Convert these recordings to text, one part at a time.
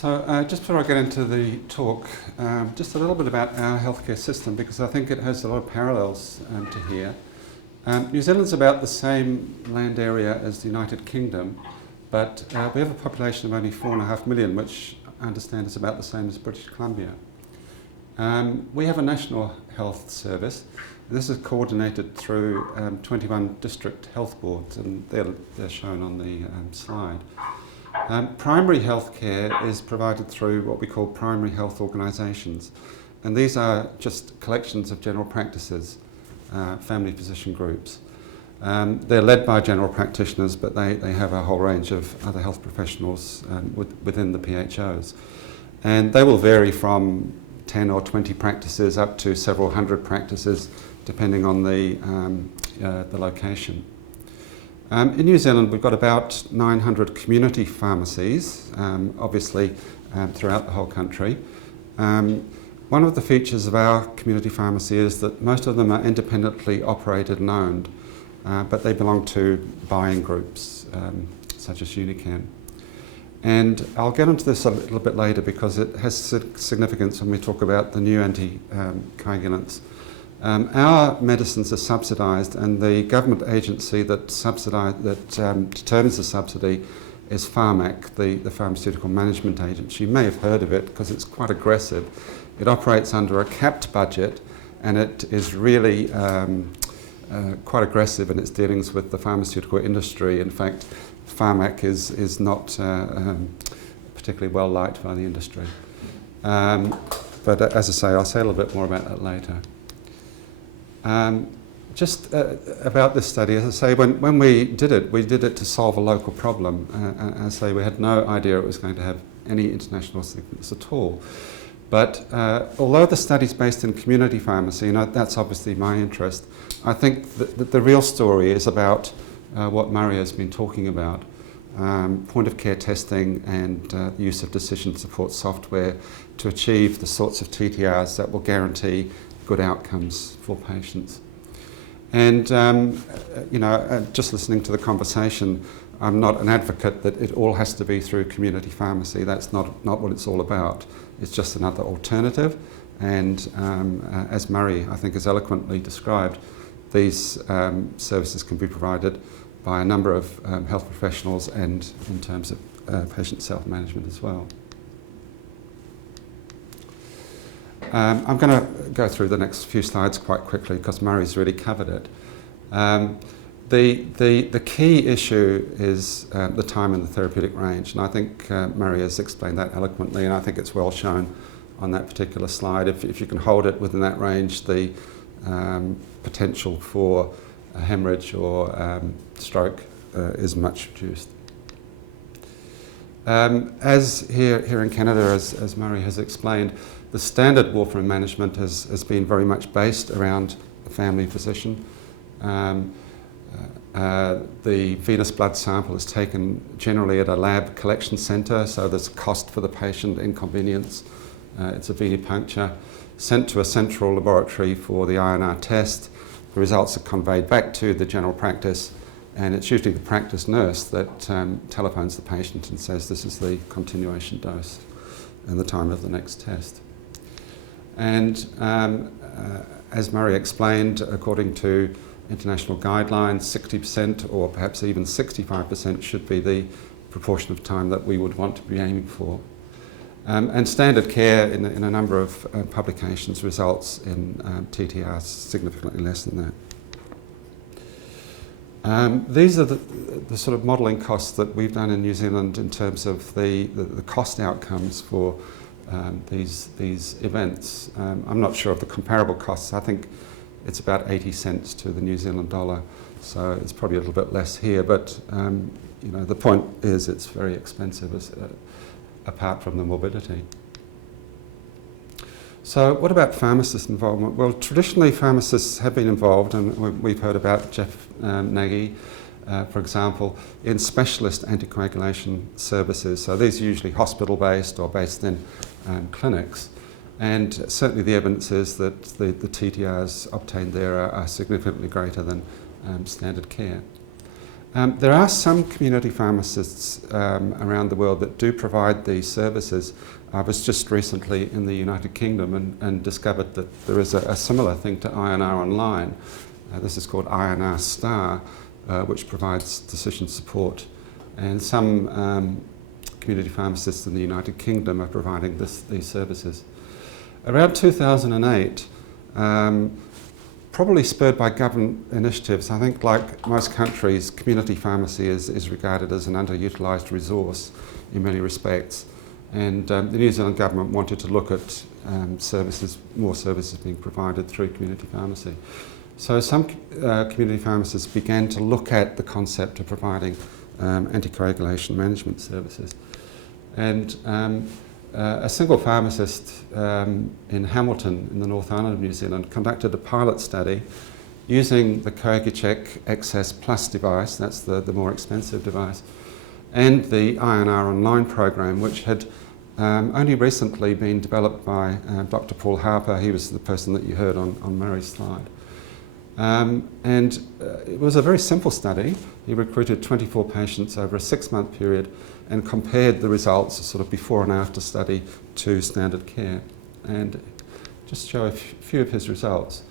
Just before I get into the talk, just a little bit about our healthcare system, because I think it has a lot of parallels to here. New Zealand's about the same land area as the United Kingdom, but we have a population of only 4.5 million, which I understand is about the same as British Columbia. We have a national health service. This is coordinated through 21 district health boards, and they're shown on the slide. Primary health care is provided through what we call primary health organisations, and these are just collections of general practices, family physician groups. They're led by general practitioners, but they have a whole range of other health professionals within the PHOs. And they will vary from 10 or 20 practices up to several hundred practices, depending on the location. In New Zealand, we've got about 900 community pharmacies, obviously throughout the whole country. One of the features of our community pharmacy is that most of them are independently operated and owned, but they belong to buying groups, such as Unicam. And I'll get into this a little bit later because it has significance when we talk about the new anticoagulants. Our medicines are subsidised, and the government agency that determines the subsidy is Pharmac, the Pharmaceutical Management Agency. You may have heard of it because it's quite aggressive. It operates under a capped budget, and it is really quite aggressive in its dealings with the pharmaceutical industry. In fact, Pharmac is not particularly well liked by the industry. But as I say, I'll say a little bit more about that later. Just about this study, as I say, when we did it to solve a local problem. As I say, we had no idea it was going to have any international significance at all. But although the study's based in community pharmacy, and that's obviously my interest, I think that the real story is about what Murray has been talking about, point of care testing and the use of decision support software to achieve the sorts of TTRs that will guarantee good outcomes for patients. And just listening to the conversation, I'm not an advocate that it all has to be through community pharmacy. That's not what it's all about. It's just another alternative. And as Murray, I think, has eloquently described, these services can be provided by a number of health professionals and in terms of patient self-management as well. I'm going to go through the next few slides quite quickly because Murray's really covered it. The key issue is the time in the therapeutic range, and I think Murray has explained that eloquently, and I think it's well shown on that particular slide. If you can hold it within that range, the potential for a hemorrhage or stroke is much reduced. As here in Canada, as Murray has explained, the standard warfarin management has been very much based around the family physician. The venous blood sample is taken generally at a lab collection centre, so there's a cost for the patient, inconvenience. It's a venipuncture, sent to a central laboratory for the INR test. The results are conveyed back to the general practice, and it's usually the practice nurse that telephones the patient and says this is the continuation dose and the time of the next test. And as Murray explained, according to international guidelines, 60% or perhaps even 65% should be the proportion of time that we would want to be aiming for. And standard care in a number of publications results in TTRs significantly less than that. These are the sort of modelling costs that we've done in New Zealand in terms of the cost outcomes for these events. I'm not sure of the comparable costs. I think it's about 80 cents to the New Zealand dollar, so it's probably a little bit less here, but the point is it's very expensive apart from the morbidity. So what about pharmacist involvement? Well, traditionally pharmacists have been involved, and we've heard about Jeff Nagy, for example, in specialist anticoagulation services. So these are usually hospital-based or based in clinics. And certainly the evidence is that the TTRs obtained there are significantly greater than standard care. There are some community pharmacists around the world that do provide these services. I was just recently in the United Kingdom and discovered that there is a similar thing to INR Online. This is called INR Star, which provides decision support. And some community pharmacists in the United Kingdom are providing these services. Around 2008, probably spurred by government initiatives, I think like most countries, community pharmacy is regarded as an underutilised resource in many respects. And the New Zealand government wanted to look at more services being provided through community pharmacy. So some community pharmacists began to look at the concept of providing anticoagulation management services. And a single pharmacist in Hamilton in the North Island of New Zealand conducted a pilot study using the CoaguCheck XS Plus device, that's the more expensive device, and the INR Online program, which had only recently been developed by Dr. Paul Harper. He was the person that you heard on Murray's slide. It was a very simple study. He recruited 24 patients over a 6-month period and compared the results, a sort of before and after study, to standard care. And just show a few of his results.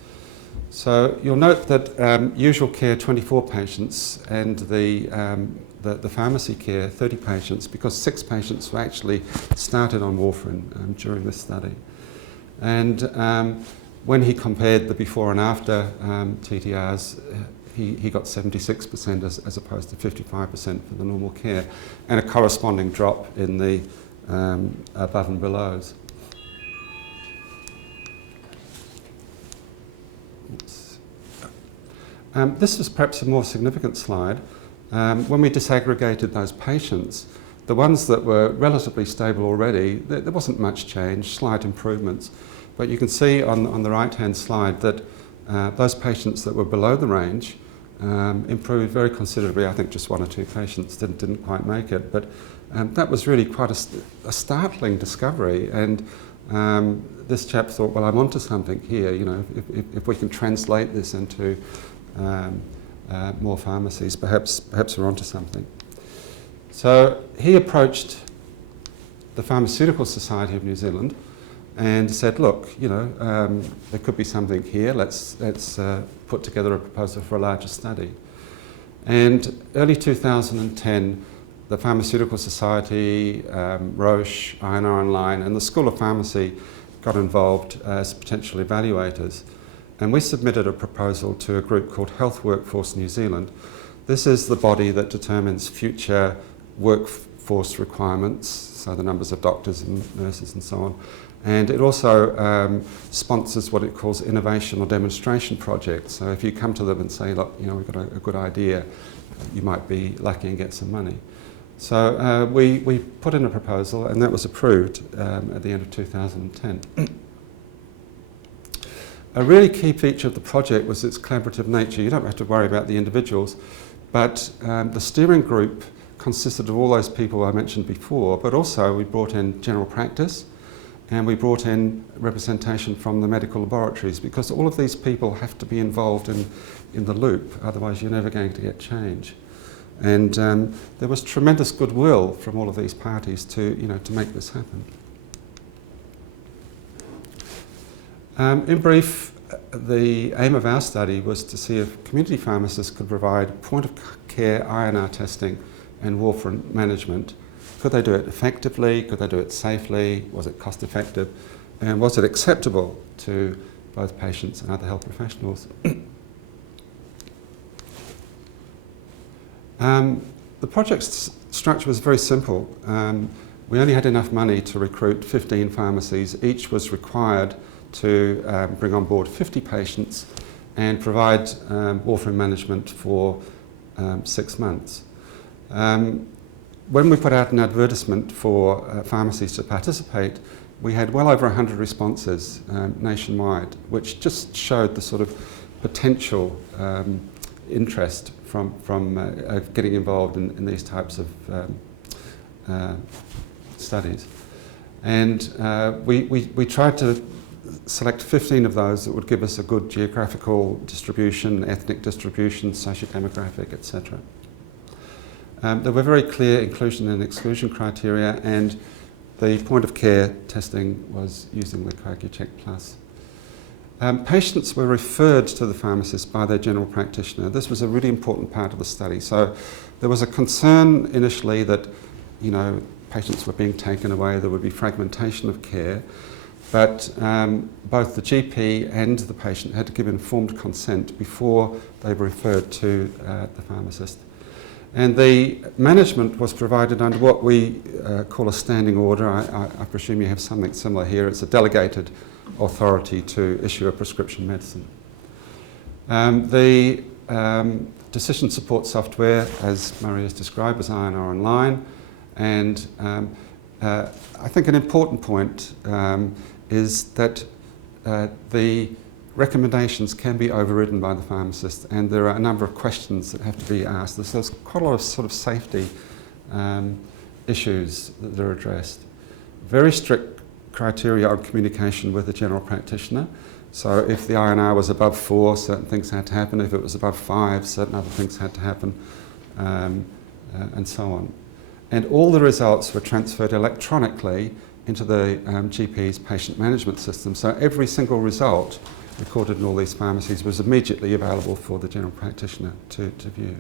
So you'll note that usual care 24 patients and the pharmacy care 30 patients, because 6 patients were actually started on warfarin during this study. And when he compared the before and after TTRs, he got 76% as opposed to 55% for the normal care, and a corresponding drop in the above and belows. This was perhaps a more significant slide. When we disaggregated those patients, the ones that were relatively stable already, there wasn't much change, slight improvements. But you can see on the right-hand slide that those patients that were below the range improved very considerably. I think just 1 or 2 patients didn't quite make it, but that was really quite a startling discovery. And this chap thought, well, I'm onto something here. You know, if we can translate this into more pharmacies, perhaps we're onto something. So he approached the Pharmaceutical Society of New Zealand and said, look, you know, there could be something here. Let's put together a proposal for a larger study. And early 2010, the Pharmaceutical Society, Roche, INR Online, and the School of Pharmacy got involved as potential evaluators. And we submitted a proposal to a group called Health Workforce New Zealand. This is the body that determines future workforce requirements, so the numbers of doctors and nurses and so on. And it also sponsors what it calls innovation or demonstration projects. So if you come to them and say, look, you know, we've got a good idea, you might be lucky and get some money. So we put in a proposal, and that was approved at the end of 2010. A really key feature of the project was its collaborative nature. You don't have to worry about the individuals, but the steering group consisted of all those people I mentioned before, but also we brought in general practice, and we brought in representation from the medical laboratories, because all of these people have to be involved in the loop, otherwise you're never going to get change. And there was tremendous goodwill from all of these parties to make this happen. In brief, the aim of our study was to see if community pharmacists could provide point-of-care INR testing and warfarin management. Could they do it effectively? Could they do it safely? Was it cost-effective? And was it acceptable to both patients and other health professionals? The project structure was very simple. We only had enough money to recruit 15 pharmacies. Each was required to bring on board 50 patients and provide warfarin management for 6 months. When we put out an advertisement for pharmacies to participate, we had well over 100 responses nationwide, which just showed the sort of potential interest from getting involved in these types of studies. And we tried to select 15 of those that would give us a good geographical distribution, ethnic distribution, socio-demographic, etc. There were very clear inclusion and exclusion criteria, and the point of care testing was using the CoaguCheck Plus. Patients were referred to the pharmacist by their general practitioner. This was a really important part of the study. So there was a concern initially that, patients were being taken away, there would be fragmentation of care, but both the GP and the patient had to give informed consent before they were referred to the pharmacist. And the management was provided under what we call a standing order. I presume you have something similar here. It's a delegated authority to issue a prescription medicine. The decision support software, as Murray has described, was INR Online, and I think an important point is that the recommendations can be overridden by the pharmacist, and there are a number of questions that have to be asked. There's quite a lot of sort of safety issues that are addressed. Very strict criteria on communication with the general practitioner. So if the INR was above 4, certain things had to happen. If it was above 5, certain other things had to happen, and so on. And all the results were transferred electronically into the GP's patient management system. So every single result recorded in all these pharmacies was immediately available for the general practitioner to view.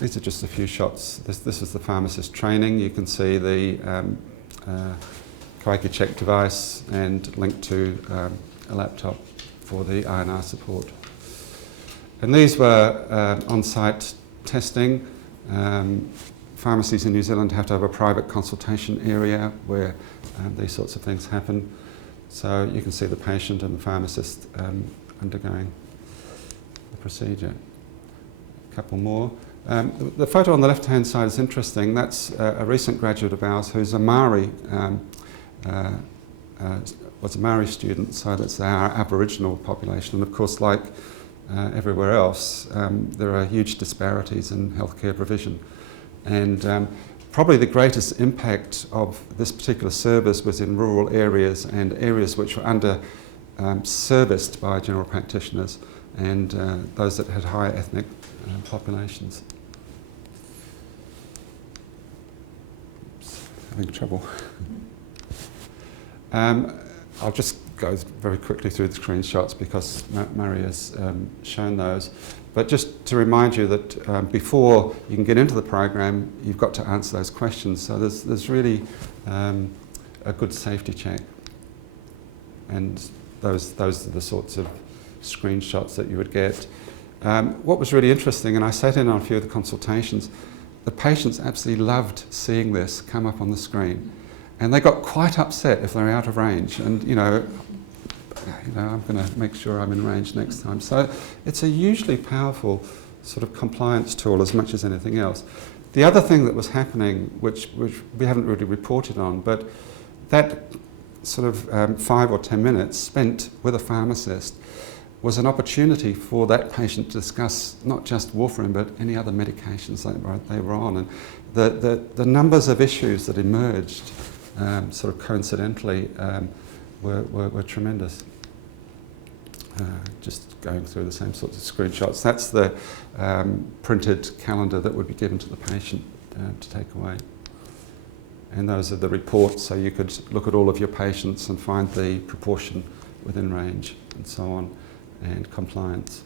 These are just a few shots. This is the pharmacist training. You can see the CoaguCheck device and linked to a laptop for the INR support. And these were on-site testing. Pharmacies in New Zealand have to have a private consultation area where these sorts of things happen. So you can see the patient and the pharmacist undergoing the procedure. A couple more. The photo on the left-hand side is interesting. That's a recent graduate of ours who's a Maori, was a Maori student, so that's our Aboriginal population. And of course, like everywhere else, there are huge disparities in healthcare provision. And probably the greatest impact of this particular service was in rural areas and areas which were under-serviced by general practitioners and those that had high ethnic populations. Oops, having trouble. I'll just go very quickly through the screenshots because Murray has shown those. But just to remind you that before you can get into the program, you've got to answer those questions. So there's really a good safety check. And those are the sorts of screenshots that you would get. What was really interesting, and I sat in on a few of the consultations, the patients absolutely loved seeing this come up on the screen. And they got quite upset if they're out of range. And, I'm going to make sure I'm in range next time. So it's a hugely powerful sort of compliance tool as much as anything else. The other thing that was happening, which we haven't really reported on, but that sort of 5 or 10 minutes spent with a pharmacist was an opportunity for that patient to discuss not just warfarin but any other medications they were on. And the numbers of issues that emerged sort of coincidentally were tremendous. Just going through the same sorts of screenshots. That's the printed calendar that would be given to the patient to take away. And those are the reports, so you could look at all of your patients and find the proportion within range and so on, and compliance.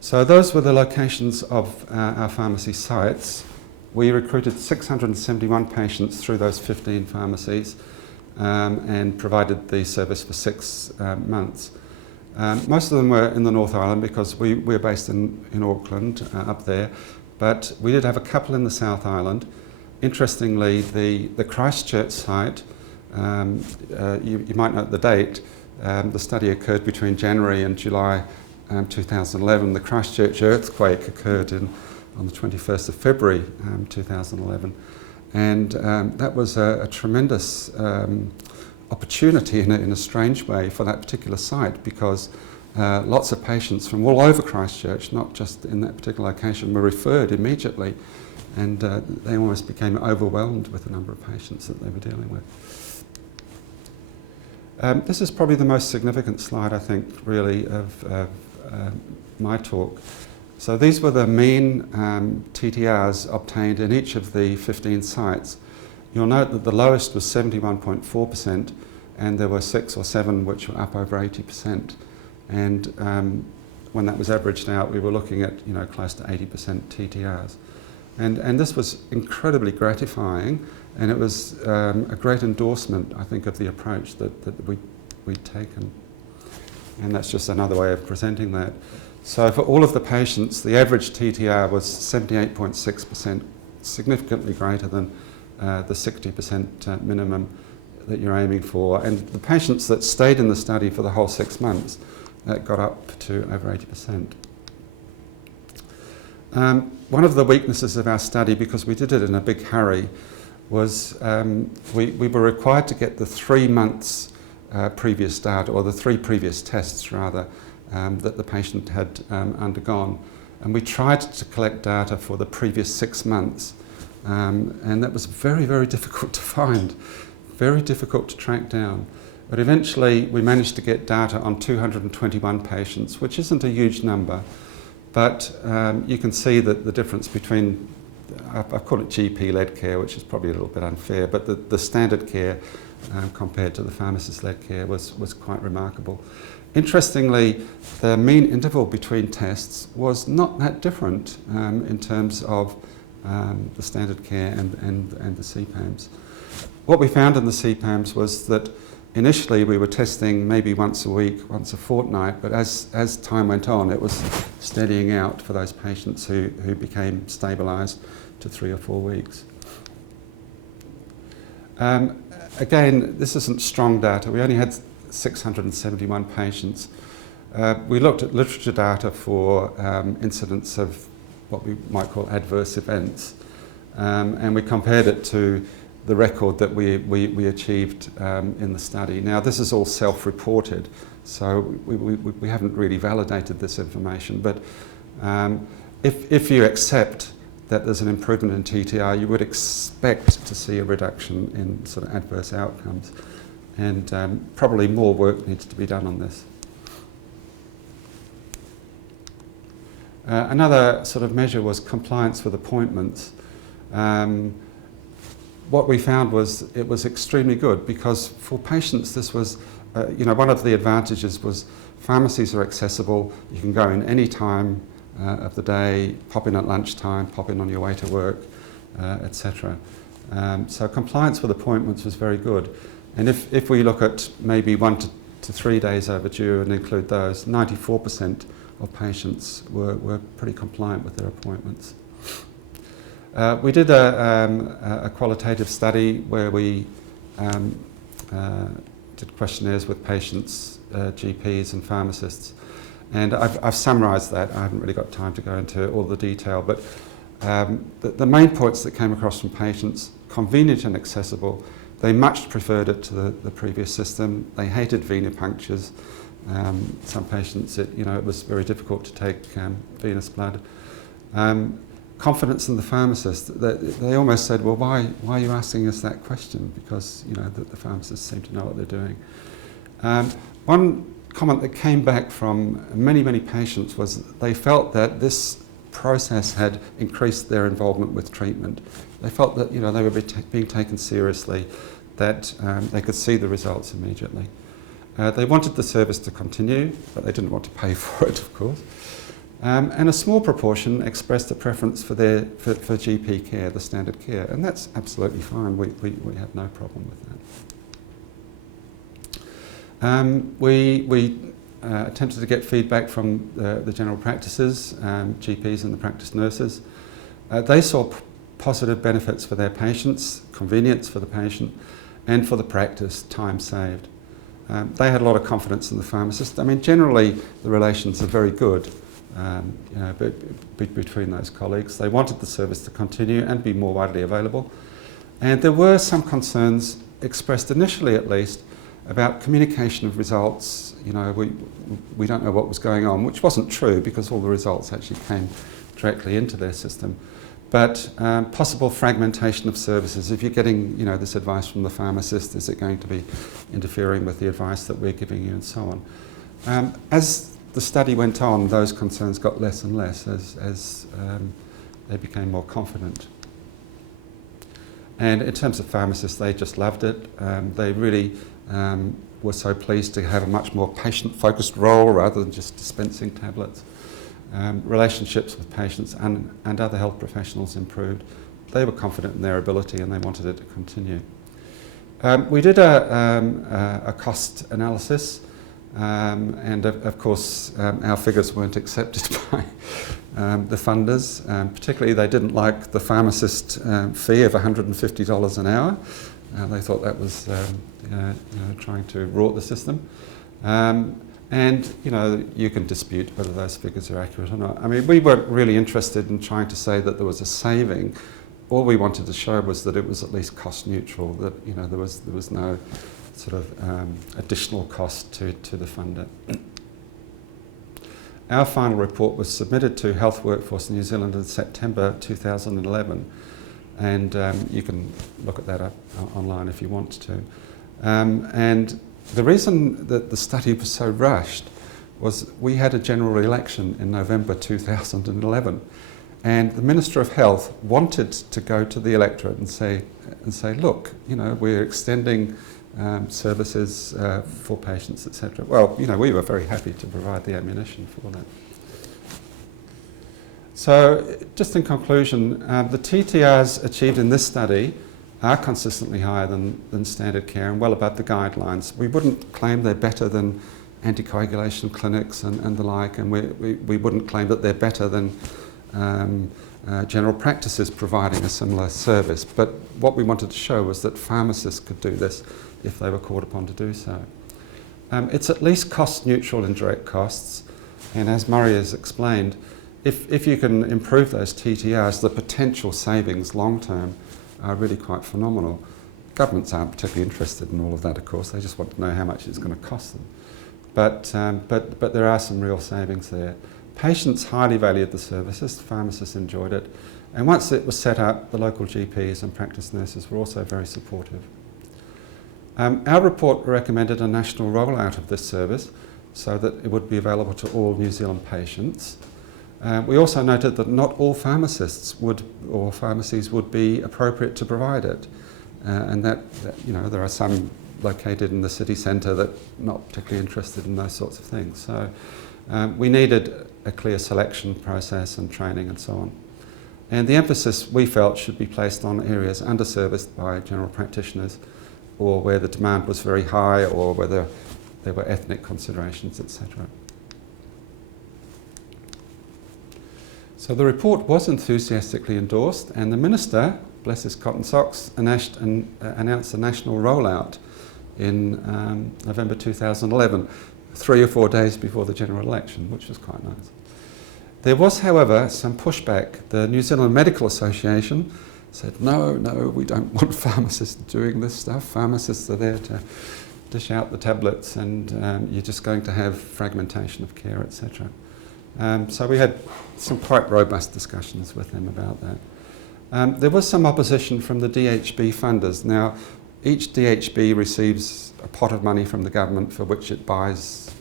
So those were the locations of our pharmacy sites. We recruited 671 patients through those 15 pharmacies and provided the service for 6 months. Most of them were in the North Island because we're based in Auckland, up there, but we did have a couple in the South Island. Interestingly, the Christchurch site, you might note the date, the study occurred between January and July 2011. The Christchurch earthquake occurred on the 21st of February 2011. And that was a tremendous opportunity in a strange way for that particular site because lots of patients from all over Christchurch, not just in that particular location, were referred immediately. And they almost became overwhelmed with the number of patients that they were dealing with. This is probably the most significant slide, I think, really, of my talk. So these were the mean TTRs obtained in each of the 15 sites. You'll note that the lowest was 71.4%, and there were 6 or 7 which were up over 80%. And when that was averaged out, we were looking at close to 80% TTRs. And this was incredibly gratifying, and it was a great endorsement, I think, of the approach that we'd taken. And that's just another way of presenting that. So for all of the patients, the average TTR was 78.6%, significantly greater than the 60% minimum that you're aiming for. And the patients that stayed in the study for the whole 6 months, that got up to over 80%. One of the weaknesses of our study, because we did it in a big hurry, was we were required to get the 3 months previous data, or the 3 previous tests rather, that the patient had undergone. And we tried to collect data for the previous 6 months, and that was very, very difficult to find, very difficult to track down. But eventually we managed to get data on 221 patients, which isn't a huge number, but you can see that the difference between, I call it GP-led care, which is probably a little bit unfair, but the standard care compared to the pharmacist-led care was quite remarkable. Interestingly, the mean interval between tests was not that different in terms of the standard care and the CPAMs. What we found in the CPAMs was that initially we were testing maybe once a week, once a fortnight, but as time went on, it was steadying out for those patients who became stabilised to 3 or 4 weeks. Again, this isn't strong data. We only had 671 patients. We looked at literature data for incidence of what we might call adverse events, and we compared it to the record that we achieved in the study. Now, this is all self-reported, so we haven't really validated this information, but if you accept that there's an improvement in TTR, you would expect to see a reduction in sort of adverse outcomes, and probably more work needs to be done on this. Another sort of measure was compliance with appointments. What we found was it was extremely good, because for patients this was, one of the advantages was pharmacies are accessible. You can go in any time of the day, pop in at lunchtime, pop in on your way to work, etc. So compliance with appointments was very good. And if we look at maybe 1 to 3 days overdue and include those, 94% of patients were pretty compliant with their appointments. We did a qualitative study where we did questionnaires with patients, GPs and pharmacists, and I've summarised that. I haven't really got time to go into all the detail, but the main points that came across from patients: convenient and accessible. They much preferred it to the previous system. They hated venipunctures. Some patients, it was very difficult to take venous blood. Confidence in the pharmacist. They almost said, well, why are you asking us that question? Because the pharmacists seem to know what they're doing. One comment that came back from many patients was that they felt that this process had increased their involvement with treatment. They felt that they were being taken seriously, that they could see the results immediately. They wanted the service to continue, but they didn't want to pay for it, of course. And a small proportion expressed a preference for GP care, the standard care, and that's absolutely fine. We have no problem with that. We attempted to get feedback from the general practices, GPs and the practice nurses. They saw positive benefits for their patients, convenience for the patient, and for the practice, time saved. They had a lot of confidence in the pharmacist. I mean, generally the relations are very good. Between those colleagues. They wanted the service to continue and be more widely available. And there were some concerns expressed initially, at least, about communication of results. We don't know what was going on, which wasn't true because all the results actually came directly into their system. But possible fragmentation of services. If you're getting this advice from the pharmacist, is it going to be interfering with the advice that we're giving you, and so on. As the study went on, those concerns got less and less as they became more confident. And in terms of pharmacists, they just loved it. They really were so pleased to have a much more patient-focused role rather than just dispensing tablets. Relationships with patients and other health professionals improved. They were confident in their ability and they wanted it to continue. We did a cost analysis, and of course our figures weren't accepted by the funders. Particularly they didn't like the pharmacist fee of $150 an hour. They thought that was trying to rort the system. And you can dispute whether those figures are accurate or not. I mean, we weren't really interested in trying to say that there was a saving. All we wanted to show was that it was at least cost neutral, that there was no sort of additional cost to the funder. Our final report was submitted to Health Workforce New Zealand in September 2011, and you can look at that up online if you want to. And the reason that the study was so rushed was we had a general election in November 2011, and the Minister of Health wanted to go to the electorate and say, look, we're extending services for patients, etc. Well, we were very happy to provide the ammunition for that. So, just in conclusion, the TTRs achieved in this study are consistently higher than standard care and well above the guidelines. We wouldn't claim they're better than anticoagulation clinics and the like, and we wouldn't claim that they're better than general practices providing a similar service. But what we wanted to show was that pharmacists could do this if they were called upon to do so. It's at least cost neutral in direct costs, and as Murray has explained, if you can improve those TTRs, the potential savings long term are really quite phenomenal. Governments aren't particularly interested in all of that, of course. They just want to know how much it's going to cost them. But there are some real savings there. Patients highly valued the services, pharmacists enjoyed it, and once it was set up, the local GPs and practice nurses were also very supportive. Our report recommended a national rollout of this service so that it would be available to all New Zealand patients. We also noted that not all pharmacists or pharmacies would be appropriate to provide it, and that there are some located in the city centre that are not particularly interested in those sorts of things. So we needed a clear selection process and training and so on. And the emphasis we felt should be placed on areas underserviced by general practitioners, or where the demand was very high, or whether there were ethnic considerations, etc. So the report was enthusiastically endorsed, and the Minister, bless his cotton socks, announced a national rollout in November 2011, 3 or 4 days before the general election, which was quite nice. There was, however, some pushback. The New Zealand Medical Association said, no, we don't want pharmacists doing this stuff. Pharmacists are there to dish out the tablets, and you're just going to have fragmentation of care, etc. So we had some quite robust discussions with them about that. There was some opposition from the DHB funders. Now, each DHB receives a pot of money from the government for which it buys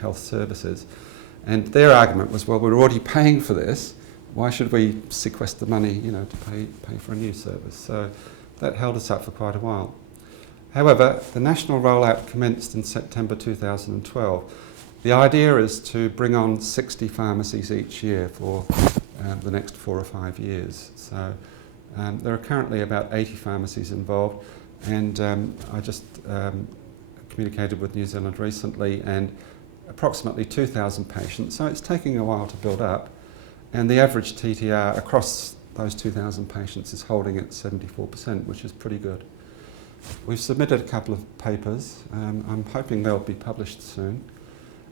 health services. And their argument was, well, we're already paying for this. Why should we sequester money, to pay for a new service? So that held us up for quite a while. However, the national rollout commenced in September 2012. The idea is to bring on 60 pharmacies each year for the next 4 or 5 years. So there are currently about 80 pharmacies involved, and I just communicated with New Zealand recently, and approximately 2,000 patients, so it's taking a while to build up, and the average TTR across those 2,000 patients is holding at 74%, which is pretty good. We've submitted a couple of papers. I'm hoping they'll be published soon.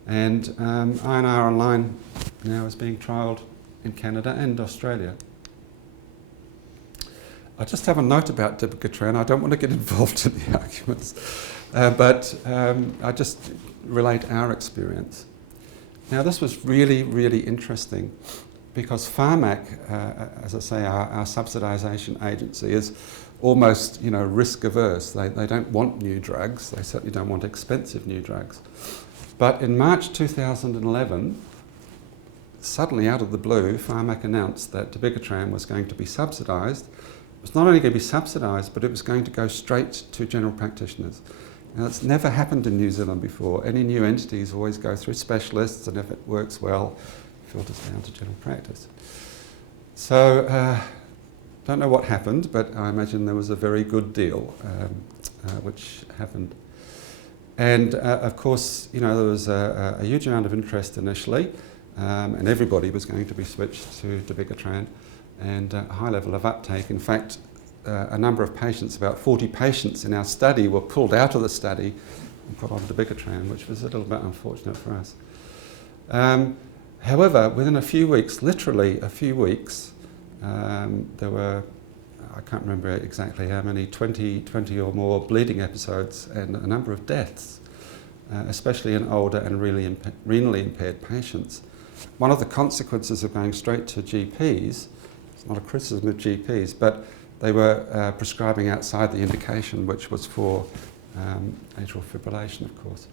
And INR Online now is being trialled in Canada and Australia. I just have a note about Dabigatran. I don't want to get involved in the arguments, but I just relate our experience. Now, this was really, really interesting because Pharmac, as I say, our subsidisation agency, is almost, risk averse. They don't want new drugs. They certainly don't want expensive new drugs. But in March 2011, suddenly out of the blue, Pharmac announced that dabigatran was going to be subsidised. It was not only going to be subsidised, but it was going to go straight to general practitioners. Now, it's never happened in New Zealand before. Any new entities always go through specialists, and if it works well, it filters down to general practice. So, don't know what happened, but I imagine there was a very good deal which happened. And of course, you know, there was a huge amount of interest initially, and everybody was going to be switched to dabigatran, and a high level of uptake. In fact, a number of patients, about 40 patients in our study, were pulled out of the study and put on dabigatran, which was a little bit unfortunate for us. However, within a few weeks, literally a few weeks, there were, I can't remember exactly how many, 20 or more bleeding episodes and a number of deaths, especially in older and renally impaired patients. One of the consequences of going straight to GPs, it's not a criticism of GPs, but they were prescribing outside the indication, which was for atrial fibrillation, of course.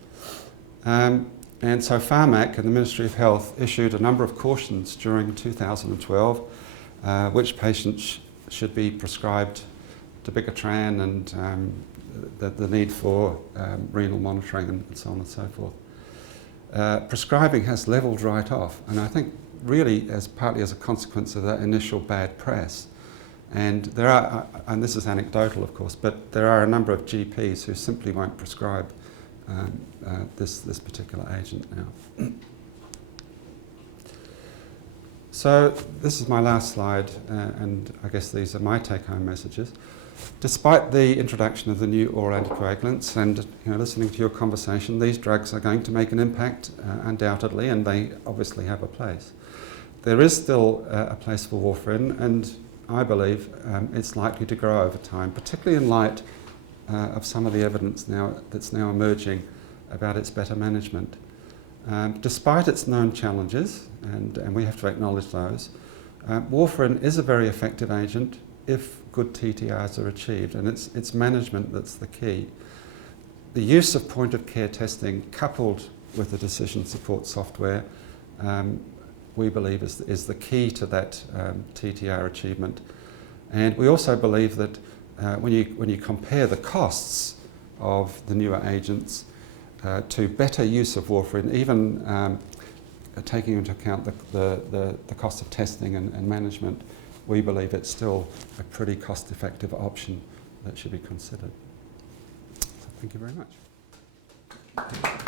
And so Pharmac and the Ministry of Health issued a number of cautions during 2012, which patients should be prescribed dabigatran and the need for renal monitoring and so on and so forth. Prescribing has levelled right off, and I think really partly as a consequence of that initial bad press. And there are, and this is anecdotal of course, but there are a number of GPs who simply won't prescribe this particular agent now. So this is my last slide, and I guess these are my take-home messages. Despite the introduction of the new oral anticoagulants and listening to your conversation, these drugs are going to make an impact undoubtedly, and they obviously have a place. There is still a place for warfarin, and I believe it's likely to grow over time, particularly in light of some of the evidence that's now emerging about its better management. Despite its known challenges, and we have to acknowledge those, warfarin is a very effective agent if good TTRs are achieved, and it's management that's the key. The use of point-of-care testing coupled with the decision support software we believe is the key to that TTR achievement. And we also believe that when you compare the costs of the newer agents to better use of warfarin, even taking into account the cost of testing and management, we believe it's still a pretty cost-effective option that should be considered. So thank you very much.